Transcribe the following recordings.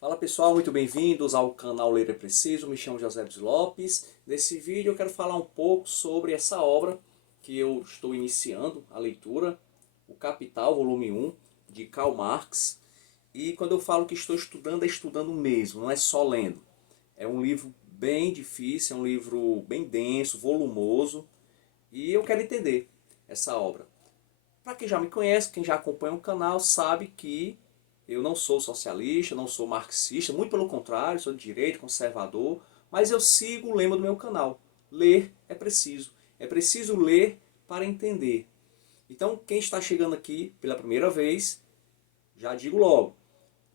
Fala pessoal, muito bem-vindos ao canal Ler é Preciso, me chamo José Lopes. Nesse vídeo eu quero falar um pouco sobre essa obra que eu estou iniciando a leitura, O Capital, volume 1, de Karl Marx. E quando eu falo que estou estudando, é estudando mesmo, não é só lendo. É um livro bem difícil, é um livro bem denso, volumoso, e eu quero entender essa obra. Para quem já me conhece, quem já acompanha o canal, sabe que eu não sou socialista, não sou marxista, muito pelo contrário, sou de direita, conservador, mas eu sigo o lema do meu canal. Ler é preciso. É preciso ler para entender. Então, quem está chegando aqui pela primeira vez, já digo logo,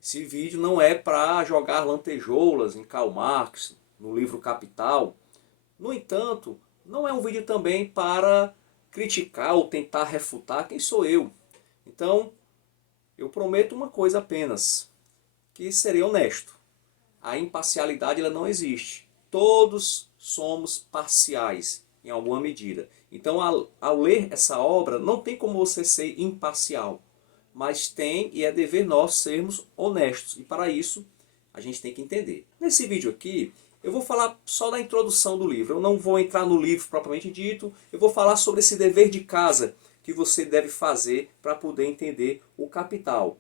esse vídeo não é para jogar lantejoulas em Karl Marx, no livro Capital. No entanto, não é um vídeo também para criticar ou tentar refutar quem sou eu. Então, eu prometo uma coisa apenas, que serei honesto. A imparcialidade ela não existe. Todos somos parciais em alguma medida. Então, ao ler essa obra, não tem como você ser imparcial. Mas tem e é dever nós sermos honestos. E para isso, a gente tem que entender. Nesse vídeo aqui, eu vou falar só da introdução do livro. Eu não vou entrar no livro propriamente dito. Eu vou falar sobre esse dever de casa que você deve fazer para poder entender o Capital.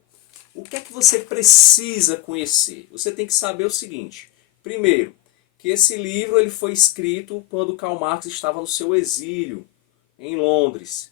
O que é que você precisa conhecer? Você tem que saber o seguinte. Primeiro, que esse livro ele foi escrito quando Karl Marx estava no seu exílio em Londres,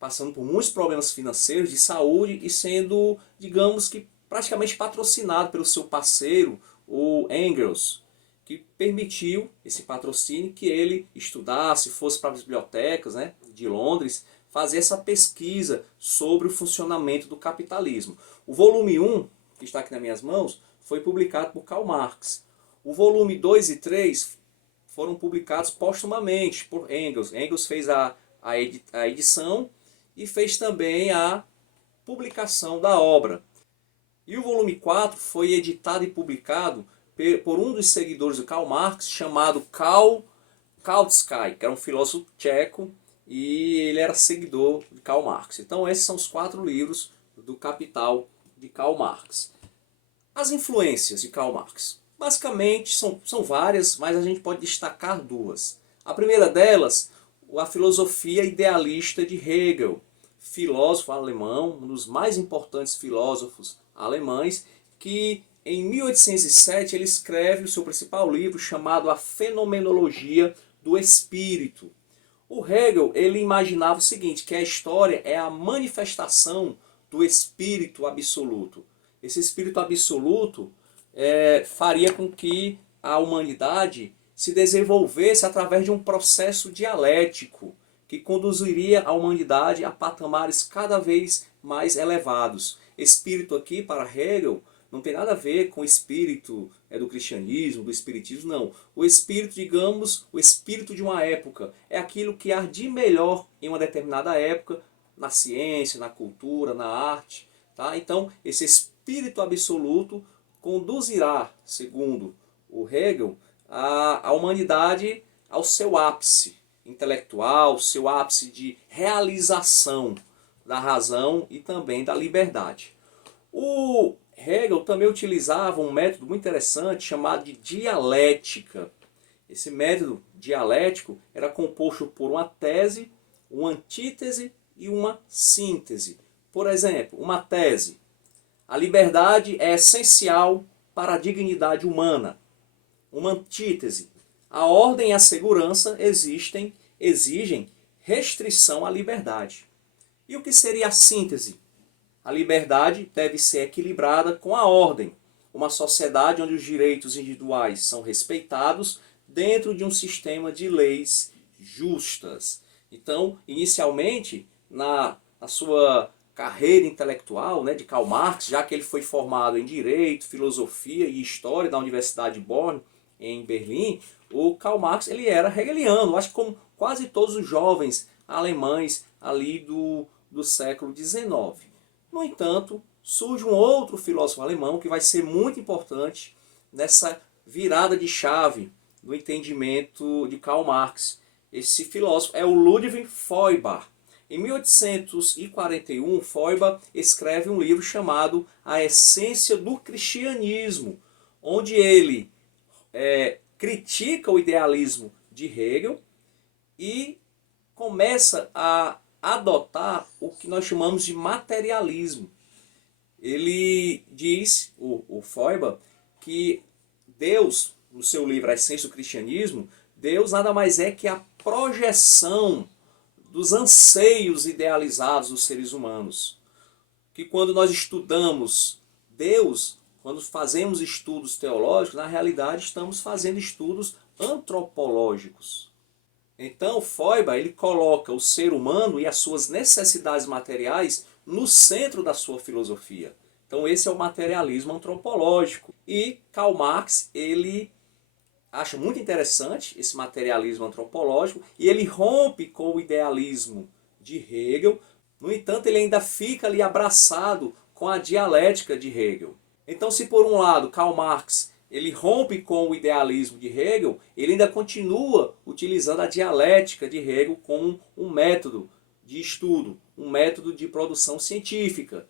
passando por muitos problemas financeiros, de saúde e sendo, digamos que, praticamente patrocinado pelo seu parceiro, o Engels, que permitiu esse patrocínio que ele estudasse, fosse para as bibliotecas, né, de Londres, fazer essa pesquisa sobre o funcionamento do capitalismo. O volume 1, que está aqui nas minhas mãos, foi publicado por Karl Marx. O volume 2 e 3 foram publicados postumamente por Engels. Engels fez a edição e fez também a publicação da obra. E o volume 4 foi editado e publicado por um dos seguidores do Karl Marx, chamado Karl Kautsky, que era um filósofo tcheco, e ele era seguidor de Karl Marx. Então esses são os 4 livros do Capital de Karl Marx. As influências de Karl Marx. Basicamente são várias, mas a gente pode destacar 2. A primeira delas, a filosofia idealista de Hegel, filósofo alemão, um dos mais importantes filósofos alemães, que em 1807 ele escreve o seu principal livro chamado A Fenomenologia do Espírito. O Hegel ele imaginava o seguinte, que a história é a manifestação do espírito absoluto. Esse espírito absoluto faria com que a humanidade se desenvolvesse através de um processo dialético que conduziria a humanidade a patamares cada vez mais elevados. Espírito aqui, para Hegel, não tem nada a ver com o espírito do cristianismo, do espiritismo, não. O espírito, digamos, o espírito de uma época, é aquilo que há de melhor em uma determinada época, na ciência, na cultura, na arte. Tá? Então, esse espírito absoluto conduzirá, segundo o Hegel, a humanidade ao seu ápice intelectual, seu ápice de realização da razão e também da liberdade. O Hegel também utilizava um método muito interessante chamado de dialética. Esse método dialético era composto por uma tese, uma antítese e uma síntese. Por exemplo, uma tese. A liberdade é essencial para a dignidade humana. Uma antítese. A ordem e a segurança exigem restrição à liberdade. E o que seria a síntese? A liberdade deve ser equilibrada com a ordem. Uma sociedade onde os direitos individuais são respeitados dentro de um sistema de leis justas. Então, inicialmente, na sua carreira intelectual, né, de Karl Marx, já que ele foi formado em Direito, Filosofia e História da Universidade de Bonn, em Berlim, o Karl Marx ele era hegeliano, acho que como quase todos os jovens alemães ali do século XIX. No entanto, surge um outro filósofo alemão que vai ser muito importante nessa virada de chave do entendimento de Karl Marx. Esse filósofo é o Ludwig Feuerbach. Em 1841, Feuerbach escreve um livro chamado A Essência do Cristianismo, onde ele critica o idealismo de Hegel e começa a adotar o que nós chamamos de materialismo. Ele diz, o Feuerbach, que Deus, no seu livro A Essência do Cristianismo, Deus nada mais é que a projeção dos anseios idealizados dos seres humanos. Que quando nós estudamos Deus, quando fazemos estudos teológicos, na realidade estamos fazendo estudos antropológicos. Então, Feuerbach, ele coloca o ser humano e as suas necessidades materiais no centro da sua filosofia. Então, esse é o materialismo antropológico. E Karl Marx, ele acha muito interessante esse materialismo antropológico e ele rompe com o idealismo de Hegel. No entanto, ele ainda fica ali abraçado com a dialética de Hegel. Então, se por um lado Karl Marx ele rompe com o idealismo de Hegel, ele ainda continua utilizando a dialética de Hegel como um método de estudo, um método de produção científica.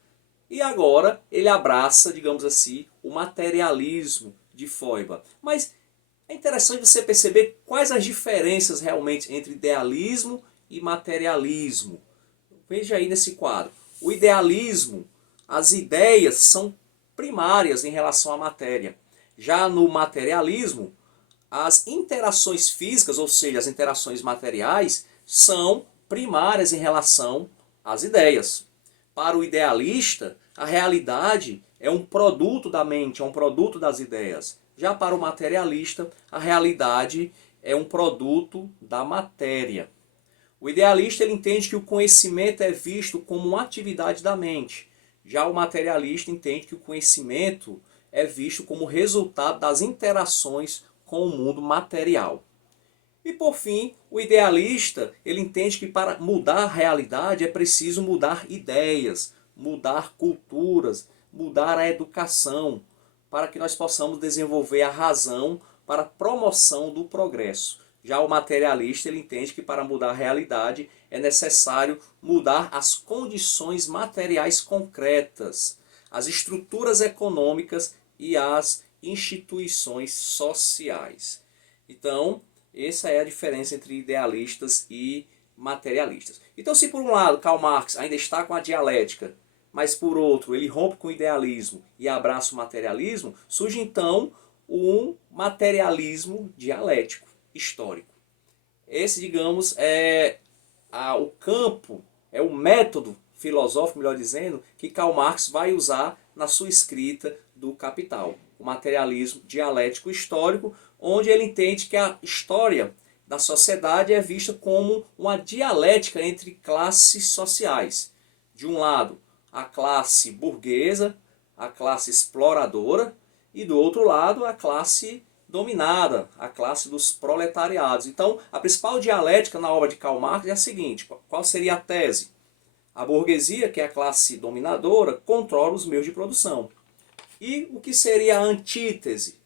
E agora ele abraça, digamos assim, o materialismo de Feuerbach. Mas é interessante você perceber quais as diferenças realmente entre idealismo e materialismo. Veja aí nesse quadro. O idealismo, as ideias são primárias em relação à matéria. Já no materialismo, as interações físicas, ou seja, as interações materiais, são primárias em relação às ideias. Para o idealista, a realidade é um produto da mente, é um produto das ideias. Já para o materialista, a realidade é um produto da matéria. O idealista ele entende que o conhecimento é visto como uma atividade da mente. Já o materialista entende que o conhecimento é visto como resultado das interações com o mundo material. E por fim, o idealista ele entende que para mudar a realidade é preciso mudar ideias, mudar culturas, mudar a educação, para que nós possamos desenvolver a razão para a promoção do progresso. Já o materialista ele entende que para mudar a realidade é necessário mudar as condições materiais concretas, as estruturas econômicas e as instituições sociais. Então, essa é a diferença entre idealistas e materialistas. Então, se por um lado Karl Marx ainda está com a dialética, mas por outro ele rompe com o idealismo e abraça o materialismo, surge então um materialismo dialético, histórico. Esse, digamos, é o campo, é o método filosófico, melhor dizendo, que Karl Marx vai usar na sua escrita do Capital. O materialismo dialético histórico, onde ele entende que a história da sociedade é vista como uma dialética entre classes sociais. De um lado, a classe burguesa, a classe exploradora, e do outro lado, a classe dominada, a classe dos proletariados. Então, a principal dialética na obra de Karl Marx é a seguinte: qual seria a tese? A burguesia, que é a classe dominadora, controla os meios de produção. E o que seria a antítese?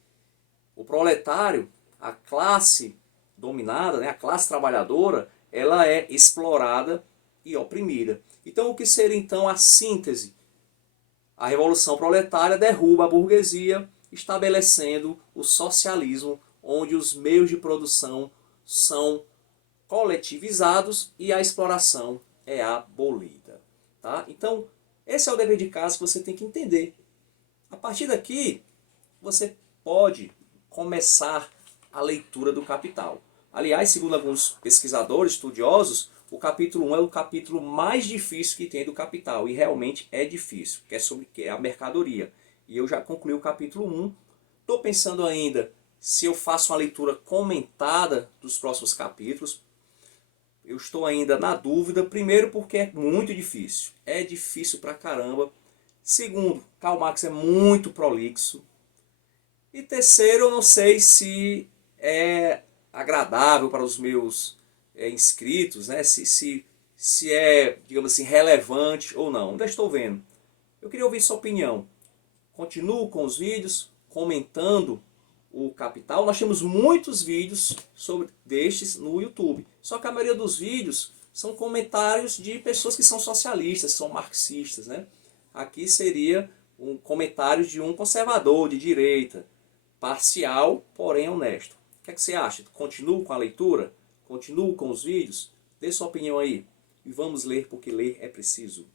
O proletário, a classe dominada, né, a classe trabalhadora, ela é explorada e oprimida. Então, o que seria então a síntese? A Revolução Proletária derruba a burguesia, estabelecendo o socialismo, onde os meios de produção são coletivizados e a exploração é abolida. Tá? Então, esse é o dever de casa que você tem que entender. A partir daqui, você pode começar a leitura do Capital. Aliás, segundo alguns pesquisadores, estudiosos, o capítulo 1 é o capítulo mais difícil que tem do Capital, e realmente é difícil, que é sobre a mercadoria. E eu já concluí o capítulo 1. Estou pensando ainda se eu faço uma leitura comentada dos próximos capítulos. Eu estou ainda na dúvida, primeiro porque é muito difícil. É difícil pra caramba. Segundo, Karl Marx é muito prolixo. E terceiro, eu não sei se é agradável para os meus inscritos, né? se é, digamos assim, relevante ou não. Ainda estou vendo. Eu queria ouvir sua opinião. Continuo com os vídeos, comentando o Capital. Nós temos muitos vídeos sobre destes no YouTube. Só que a maioria dos vídeos são comentários de pessoas que são socialistas, são marxistas, né? Aqui seria um comentário de um conservador de direita. parcial, porém honesto. O que é que você acha? Continuo com a leitura? Continuo com os vídeos? Dê sua opinião aí. E vamos ler porque ler é preciso.